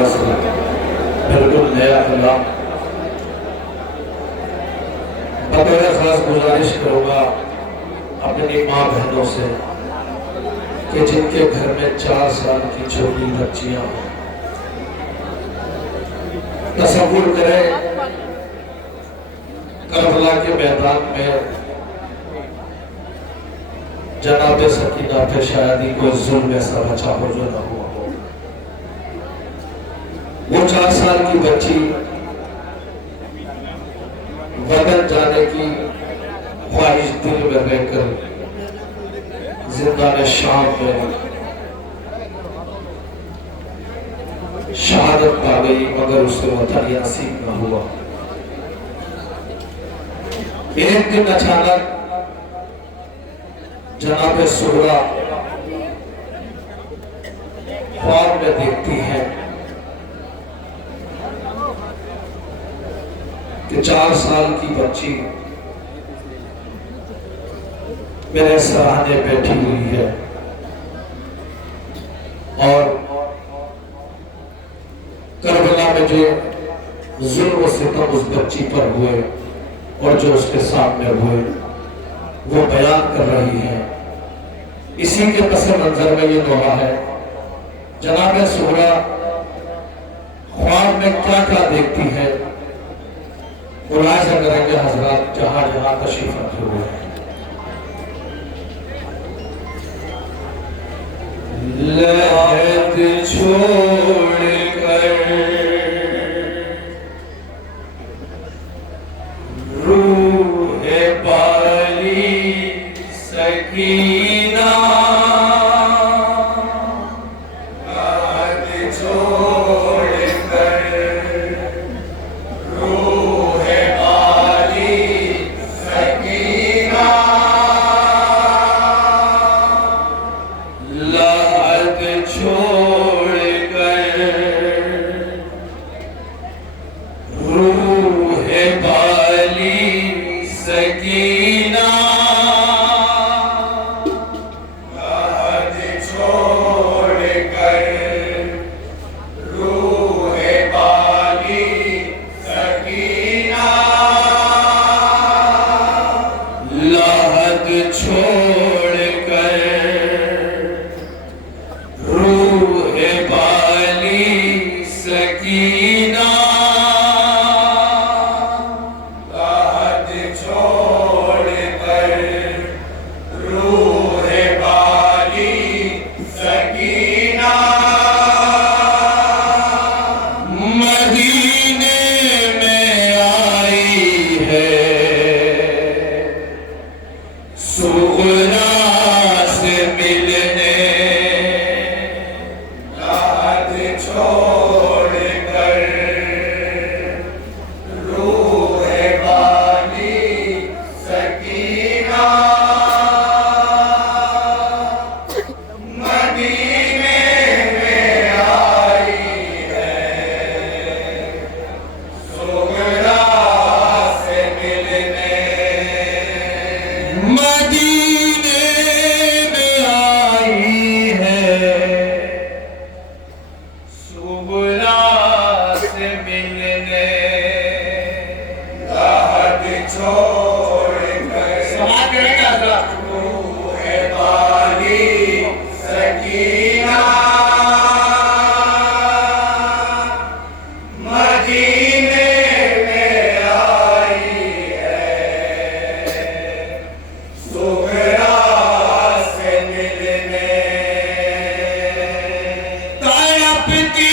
بالکل نیا کلام بطور خاص گزارش کروں گا اپنی ماں بہنوں سے کہ جن کے گھر میں 4 سال کی چھوٹی بچیاں ہیں، تصور کریں کربلا کے میدان میں جناب سکینہ پہ شاید ہی کوئی ظلم ایسا بچا ہو جو نہ ہوا ہو۔ وہ 4 سال کی بچی وطن جانے کی خواہش دل میں رہ کر زندان شام میں شہادت پا گئی، مگر اس سے وطن نصیب نہ ہوا۔ ایک دن اچانک جناب سغرا خواب میں دیکھتی ہے کہ 4 سال کی بچی میرے سرانے بیٹھی ہوئی ہے اور کربلا میں جو ظلم و ستم اس بچی پر ہوئے اور جو اس کے سامنے ہوئے وہ بیان کر رہی ہے۔ اسی کے پس منظر میں یہ دعا ہے، جناب سغرا خواب میں کیا کیا دیکھتی ہے، ملاحظہ کریں گے حضرات جہاں جہاں تشریف رکھے ہوئے ہیں۔ لحد چھوڑ کر روح بالی سکینہ، لحد چھوڑ کر روح بالی سکینہ، لحد چھوڑ کر روح بالی سکینہ، لحد چھوڑ کر روح بالی سکینہ، لحد چھوڑ کر روح بالی سکینہ، لحد چھوڑ کر روح بالی سکینہ، مدینے میں آئی ہے سغرا سے ملنے، لحد چھوڑ کر روح بالی سکینہ، مدینے میں آئی ہے سغرا سے ملنے، مدینے میں آئی ہے سغرا سے ملنے، لحد چھوڑ کر سماعت کریں گے حضرات، روح بالی سکینہ، مدینے میں آئی ہے سغرا سے ملنے، تڑپتی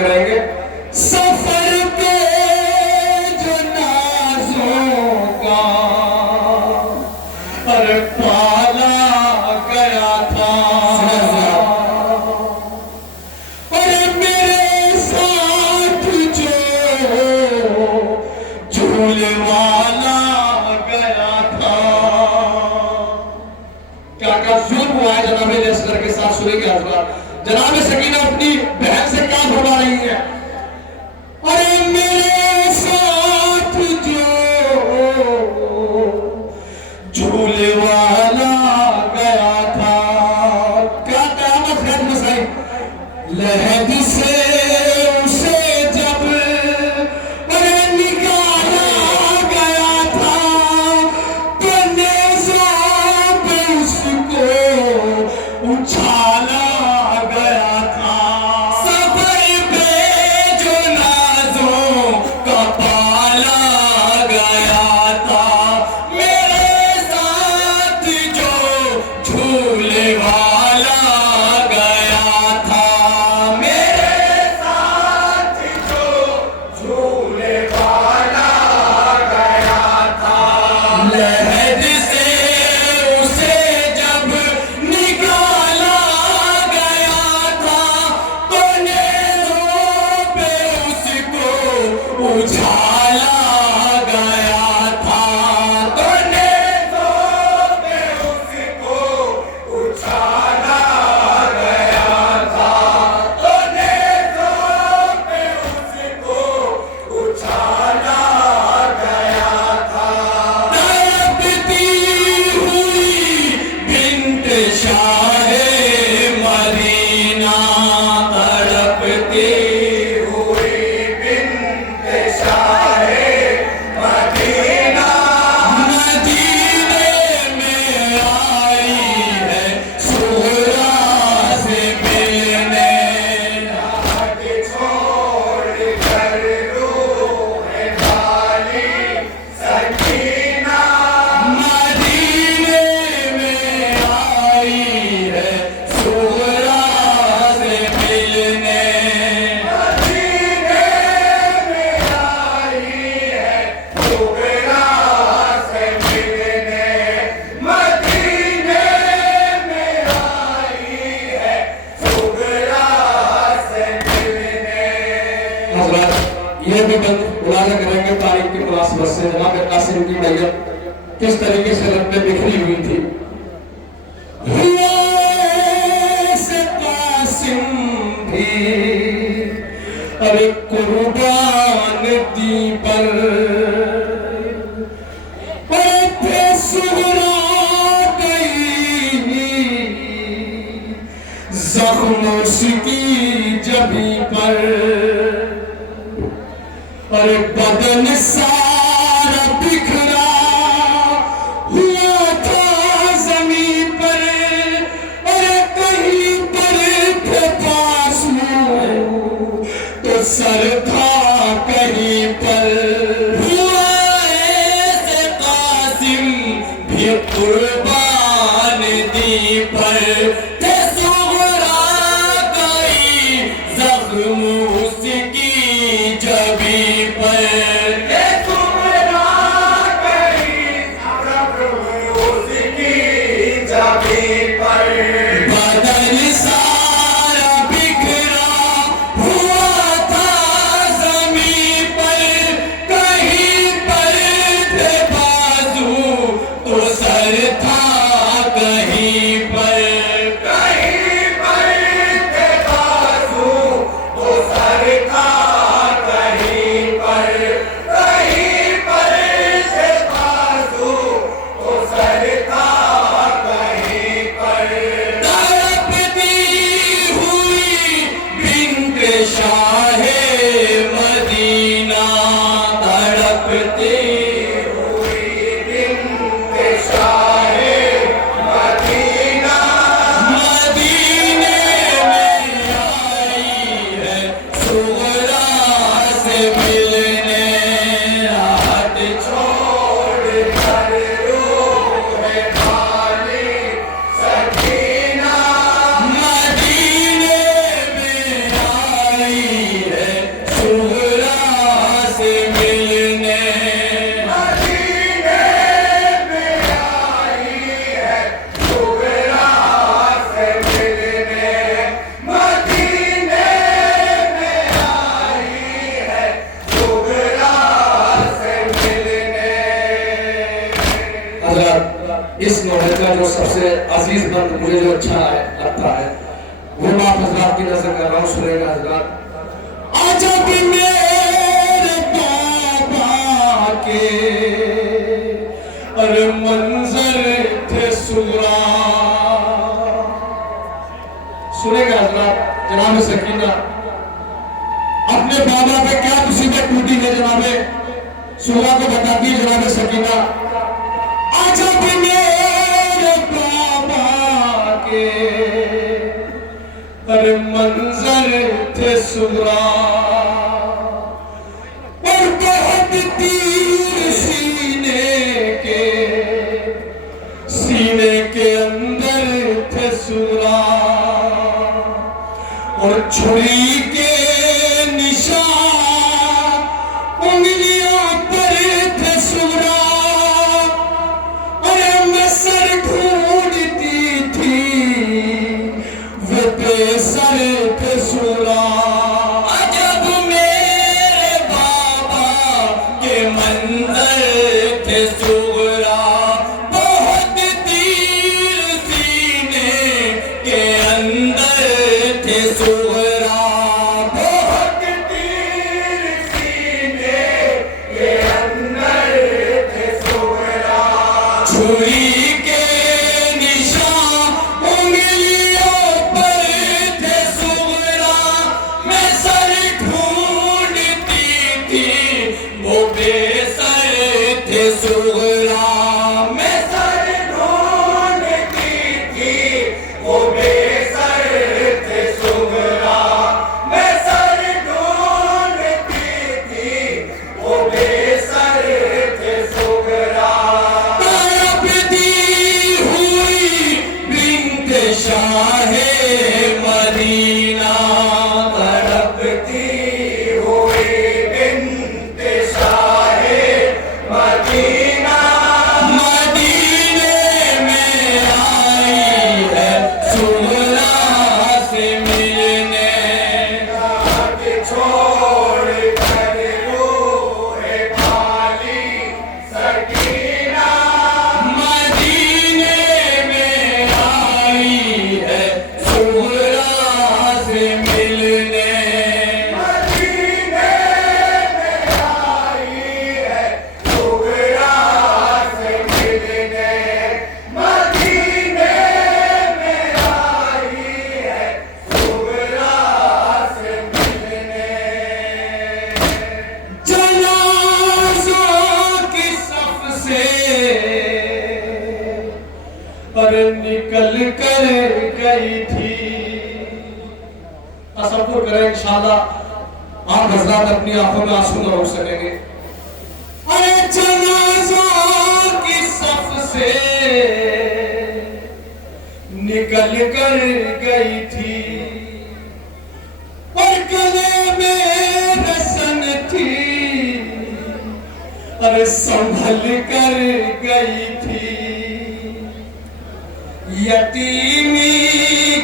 کریں گے سفر پہ جو نازوں کا پر پالا گیا تھا اور میرے ساتھ جو جھول والا گیا تھا. کیا ظلم ہوا ہے جناب اصغر کے ساتھ؟ سنیں گے حضرات. جناب سکینہ اپنی بہن سے کیا فرما رہی ہیں؟ اور میرے ساتھ جو جھولے والا گیا تھا. کیا قیامت خیر مسائی لہد سے اسے جب نکالا گیا تھا تو نیزہ پہ اس کو اچھالا گیا تھا. سفر پہ جو نازوں کا پالا گیا تھا میرے ساتھ جو جھولے والا گیا تھا. میرے ساتھ جو جھولے والا گیا تھا لہد سے اسے جب نکالا گیا تھا تو نیزوں پہ اس کو اچھالا گیا تھا. تو نیزوں پہ اس کو اچھالا گیا تھا. تو نیزوں پہ اس کو اچھالا گیا تھا. تڑپتی ہوئی بنت شاہ مدینہ تڑپتی ہوئی بنت شاہ مدینہ مدینے میں آئی ہے سغرا سے ملنے. ہاتھ چھوڑ کر روح ڈالی سکینہ مدینے میں آئی ہے سغرا سے ملنے. مدینے میں آئی ہے سغرا سے ملنے. مدینے میں آئی ہے سغرا سے ملنے. حضرات یہ بھی بند ملاحظہ کریں گے تاریخ کی مناسبت سے جناب قاسم کی میت کس طریقے سے رب میں بکھری ہوئی تھی. سے قاسم بھی اور قربان دی پر اور پھر سغرا گئی زخم اس کی جبیں پر اور بدن سارا بکھرا ہوا تھا زمین پر اور کہیں پر تھے پاسو تو سر تھا کہیں پر. ہوا ایسے قاسم بھی قربان دی پر تھے سغرا گئی زخم اس کی جبیں پر. تھے سغرا گئی زخم اس کی جبیں پر. بدن سارا بکھرا ہوا تھا زمین پر کہیں پر تھے بازو تو سر تھا کہیں پر. کہیں پر تھے بازو تو سر تھا کہیں پر. کہیں پر تھے بازو تو سر تھا کہیں پر. تڑپتی ہوئی بنت شاہ مدینہ تڑپتی ہوئی بنت شاہ مدینہ مدینے میں آئی ہے سغرا سے ملنے. ہاتھ چھوڑ کر روح ڈالی سکینہ مدینے میں آئی سے عزیز بند مجھے جو اچھا لگتا ہے وہ میں آپ حضرات کی نظر کر رہا ہوں. سنے گا حضرات. عجب میرے بابا کے اور منظر تھے سغرا. سنے گا حضرات. جناب سکینہ اپنے بابا پہ کیا مصیبت ٹوٹی ہے جناب سغرا کو بتاتی ہے جناب سکینہ. عجب میرے بابا کے ہر منظر تھے سغرا اور بہت تیر سینے کے اندر تھے سغرا اور چھری کے نشان انگلیوں پر تھے سغرا اور میں سر ڈھونڈتی تھی وہ بے سر تھے سغرا. عجب میرے بابا کے منظر تھے سغرا بہت تیر سینے کے اندر تھے سغرا بہت تیر سینے کے اندر تھے سغرا. چھری کے نشان انگلیوں پر تھے سغرا میں سر ڈھونڈتی تھی وہ بے سر تھے سغرا میں سر ڈھونڈتی تھی وہ بے سر تھے سغرا میں سر ڈھونڈتی تھی وہ بے سر تھے سغرا. تڑپتی ہوئی بنت شاہ مدینہ تڑپتی ہوئی بنت شاہ مدینہ مدینے میں آئی ہے سغرا سے ملنے. چھوڑ کر روح خالی سکینہ مدینے میں آئی ہے سغرا سے ملنے. مدینے میں آئی ہے سغرا سے ملنے مدینے میں آئی ہے سغرا سے ملنے. جنازوں کی صف سے پر نکل کر گئی تھی. تصور کریں انشاءاللہ آپ حضرات اپنی آنکھوں میں آنسو نہ روک سکیں گے. ارے جنازوں کی صف سے نکل کر گئی تھی اور گلے میں رسن تھی اور سنبھل کر گئی تھی. یتیمی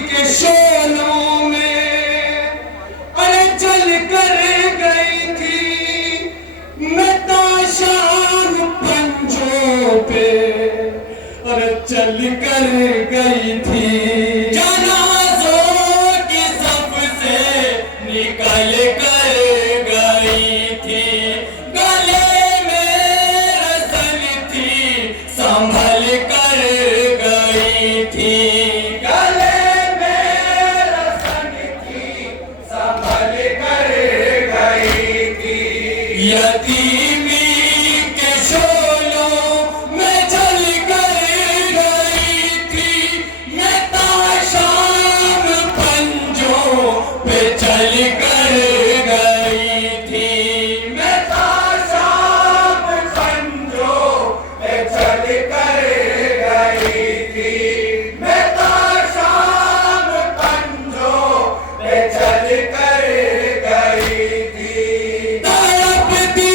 کے شعلوں میں ارے جل کر گئی تھی. میں تاشان پنجوں پہ اور چل کر گئی تھی. جنازوں کی صف سے نکل کر گئی تھی. گلے میں رسن تھی سنبھل کر گئی تھی. گلے میں رسن تھی سنبھل کر گئی تھی. یتیمی کے شعلوں میں جل کر گئی تھی. میں تاشان پنجوں پہ چل کر گئی تھی. میں تاشان پنجوں پہ چل کر گئی تھی. میں تاشان پنجوں پہ چل کر گئی تھی. تڑپتی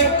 1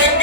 1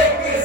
1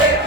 1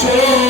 چھوڑ